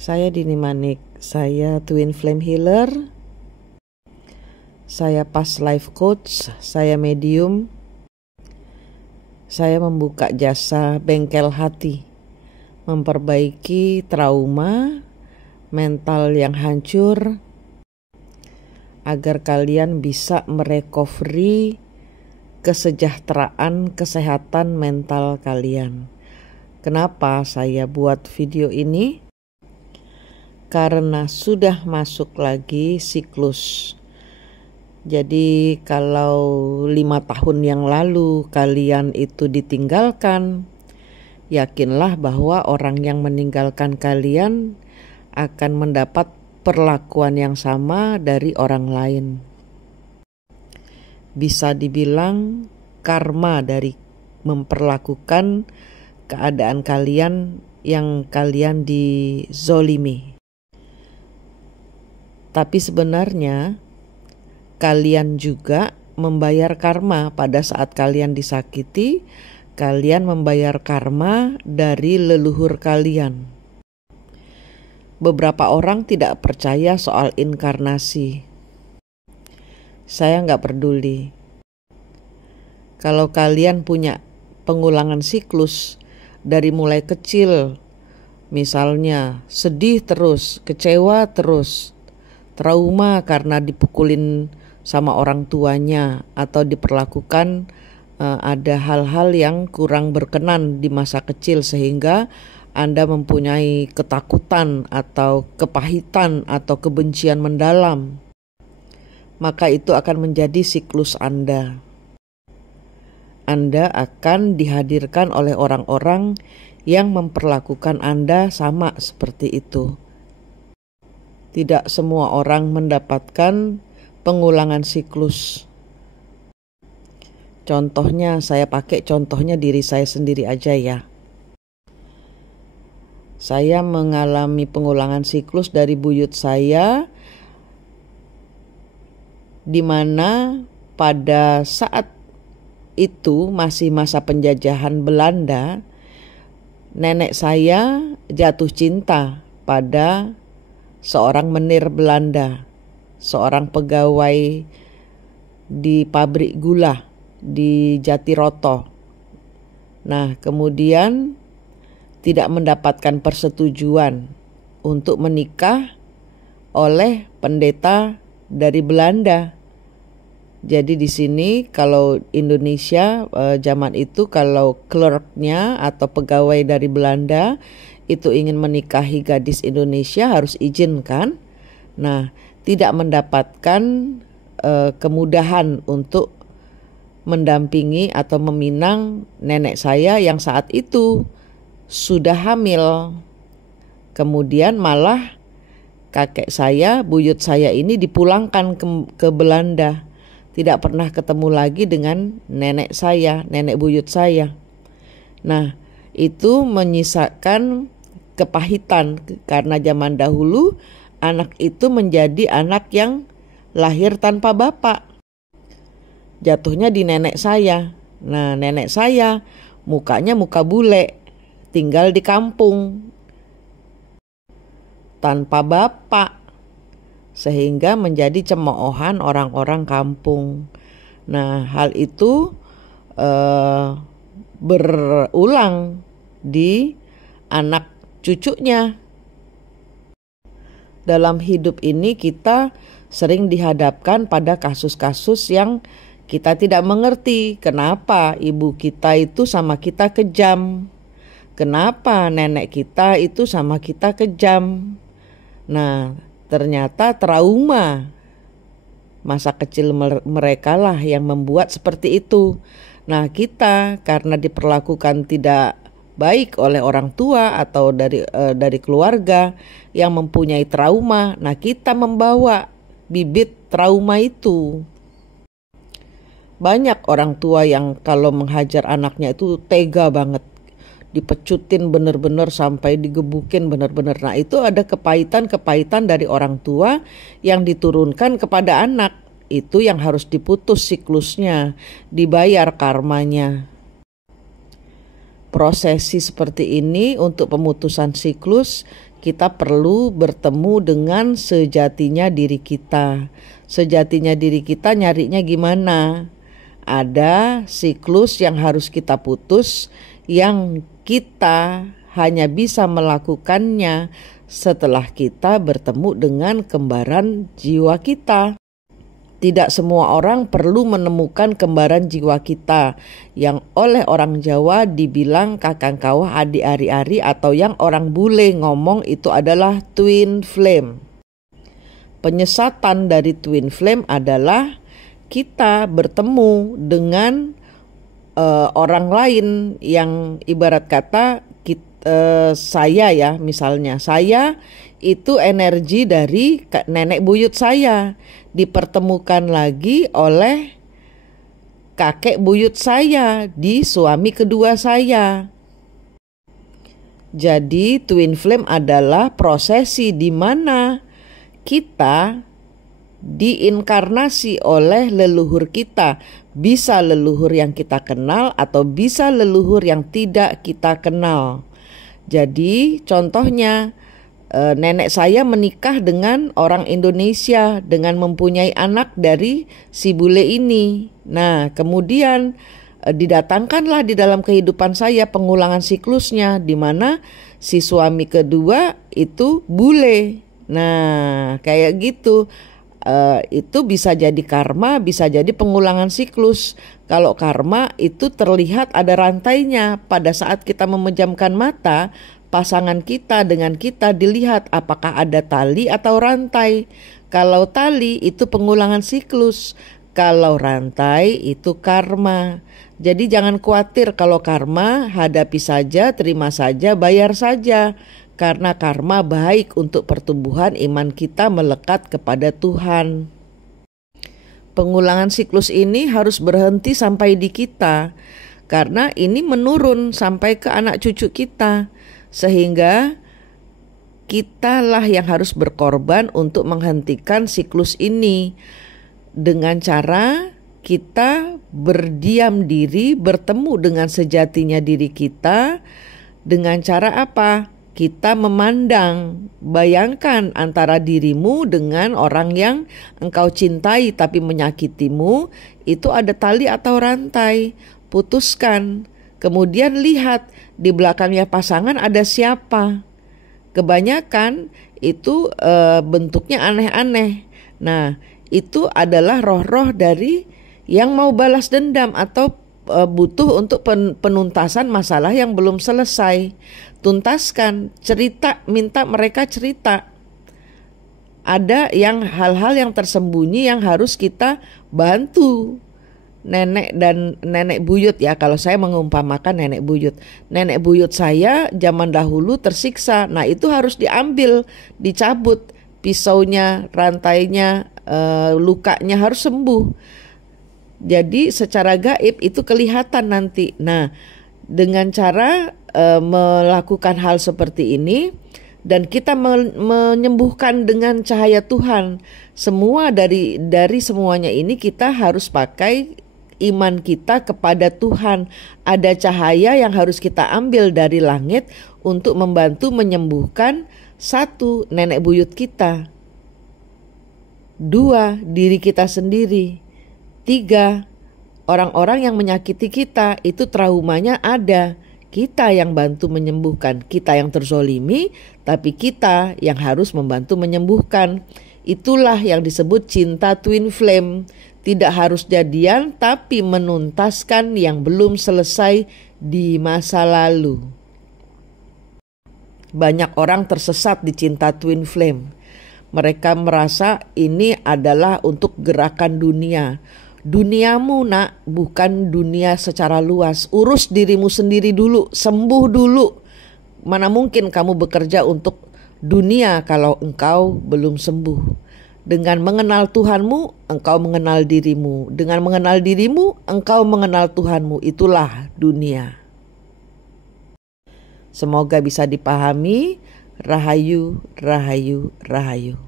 Saya Dini Manik, saya Twin Flame Healer, saya Past Life Coach, saya medium, saya membuka jasa bengkel hati, memperbaiki trauma, mental yang hancur, agar kalian bisa merecovery kesejahteraan, kesehatan mental kalian. Kenapa saya buat video ini? Karena sudah masuk lagi siklus. Jadi kalau 5 tahun yang lalu kalian itu ditinggalkan, yakinlah bahwa orang yang meninggalkan kalian akan mendapat perlakuan yang sama dari orang lain. Bisa dibilang karma dari memperlakukan keadaan kalian yang kalian dizolimi. Tapi sebenarnya kalian juga membayar karma pada saat kalian disakiti. Kalian membayar karma dari leluhur kalian. Beberapa orang tidak percaya soal inkarnasi. Saya nggak peduli. Kalau kalian punya pengulangan siklus dari mulai kecil, misalnya sedih terus, kecewa terus, trauma karena dipukulin sama orang tuanya atau diperlakukan ada hal-hal yang kurang berkenan di masa kecil sehingga Anda mempunyai ketakutan atau kepahitan atau kebencian mendalam, maka itu akan menjadi siklus Anda. Anda akan dihadirkan oleh orang-orang yang memperlakukan Anda sama seperti itu. Tidak semua orang mendapatkan pengulangan siklus. Contohnya, saya pakai contohnya diri saya sendiri aja ya. Saya mengalami pengulangan siklus dari buyut saya, di mana pada saat itu masih masa penjajahan Belanda, nenek saya jatuh cinta pada seorang menir Belanda, seorang pegawai di pabrik gula di Jatiroto. Nah, kemudian tidak mendapatkan persetujuan untuk menikah oleh pendeta dari Belanda. Jadi di sini kalau Indonesia zaman itu kalau clerknya atau pegawai dari Belanda itu ingin menikahi gadis Indonesia harus izin kan. Nah, tidak mendapatkan kemudahan untuk mendampingi atau meminang nenek saya yang saat itu sudah hamil. Kemudian malah kakek saya, buyut saya ini dipulangkan ke Belanda. Tidak pernah ketemu lagi dengan nenek saya, nenek buyut saya. Nah, itu menyisakan kepahitan karena zaman dahulu anak itu menjadi anak yang lahir tanpa bapak. Jatuhnya di nenek saya. Nah, nenek saya mukanya muka bule, tinggal di kampung tanpa bapak, sehingga menjadi cemoohan orang-orang kampung. Nah, hal itu berulang di anak cucunya. Dalam hidup ini kita sering dihadapkan pada kasus-kasus yang kita tidak mengerti. Kenapa ibu kita itu sama kita kejam? Kenapa nenek kita itu sama kita kejam? Nah, ternyata trauma masa kecil mereka lah yang membuat seperti itu. Nah, kita karena diperlakukan tidak baik oleh orang tua atau dari keluarga yang mempunyai trauma, nah kita membawa bibit trauma itu. Banyak orang tua yang kalau menghajar anaknya itu tega banget, dipecutin benar-benar sampai digebukin benar-benar. Nah, itu ada kepahitan-kepahitan dari orang tua yang diturunkan kepada anak. Itu yang harus diputus siklusnya, dibayar karmanya. Prosesi seperti ini untuk pemutusan siklus kita perlu bertemu dengan sejatinya diri kita. Sejatinya diri kita nyarinya gimana? Ada siklus yang harus kita putus, yang kita hanya bisa melakukannya setelah kita bertemu dengan kembaran jiwa kita. Tidak semua orang perlu menemukan kembaran jiwa kita, yang oleh orang Jawa dibilang kakang kawah adik ari-ari, atau yang orang bule ngomong itu adalah twin flame. Penyesatan dari twin flame adalah kita bertemu dengan orang lain yang ibarat kata saya ya, misalnya saya itu energi dari nenek buyut saya dipertemukan lagi oleh kakek buyut saya di suami kedua saya. Jadi twin flame adalah prosesi di mana kita diinkarnasi oleh leluhur kita. Bisa leluhur yang kita kenal atau bisa leluhur yang tidak kita kenal. Jadi contohnya nenek saya menikah dengan orang Indonesia dengan mempunyai anak dari si bule ini. Nah, kemudian didatangkanlah di dalam kehidupan saya pengulangan siklusnya, di mana si suami kedua itu bule. Nah, kayak gitu. Itu bisa jadi karma, bisa jadi pengulangan siklus. Kalau karma itu terlihat ada rantainya. Pada saat kita memejamkan mata, pasangan kita dengan kita dilihat apakah ada tali atau rantai. Kalau tali itu pengulangan siklus, kalau rantai itu karma. Jadi jangan khawatir kalau karma, hadapi saja, terima saja, bayar saja. Karena karma baik untuk pertumbuhan iman kita melekat kepada Tuhan. Pengulangan siklus ini harus berhenti sampai di kita, karena ini menurun sampai ke anak cucu kita. Sehingga kitalah yang harus berkorban untuk menghentikan siklus ini dengan cara kita berdiam diri, bertemu dengan sejatinya diri kita. Dengan cara apa? Kita memandang, bayangkan antara dirimu dengan orang yang engkau cintai tapi menyakitimu, itu ada tali atau rantai. Putuskan. Kemudian lihat di belakangnya pasangan ada siapa. Kebanyakan itu bentuknya aneh-aneh. Nah, itu adalah roh-roh dari yang mau balas dendam atau butuh untuk penuntasan masalah yang belum selesai. Tuntaskan, cerita, minta mereka cerita. Ada yang hal-hal yang tersembunyi yang harus kita bantu. Nenek dan nenek buyut ya, kalau saya mengumpamakan nenek buyut. Nenek buyut saya zaman dahulu tersiksa. Nah, itu harus diambil, dicabut pisaunya, rantainya, lukanya harus sembuh. Jadi secara gaib itu kelihatan nanti. Nah, dengan cara melakukan hal seperti ini dan kita menyembuhkan dengan cahaya Tuhan. Semua dari semuanya ini kita harus pakai iman kita kepada Tuhan. Ada cahaya yang harus kita ambil dari langit untuk membantu menyembuhkan. 1, nenek buyut kita. 2, diri kita sendiri. 3, orang-orang yang menyakiti kita, itu traumanya ada. Kita yang bantu menyembuhkan, kita yang terzolimi, tapi kita yang harus membantu menyembuhkan. Itulah yang disebut cinta twin flame. Tidak harus jadian, tapi menuntaskan yang belum selesai di masa lalu. Banyak orang tersesat di cinta twin flame. Mereka merasa ini adalah untuk gerakan dunia. Duniamu nak, bukan dunia secara luas. Urus dirimu sendiri dulu, sembuh dulu. Mana mungkin kamu bekerja untuk dunia kalau engkau belum sembuh. Dengan mengenal Tuhanmu, engkau mengenal dirimu. Dengan mengenal dirimu, engkau mengenal Tuhanmu. Itulah dunia. Semoga bisa dipahami. Rahayu, rahayu, rahayu.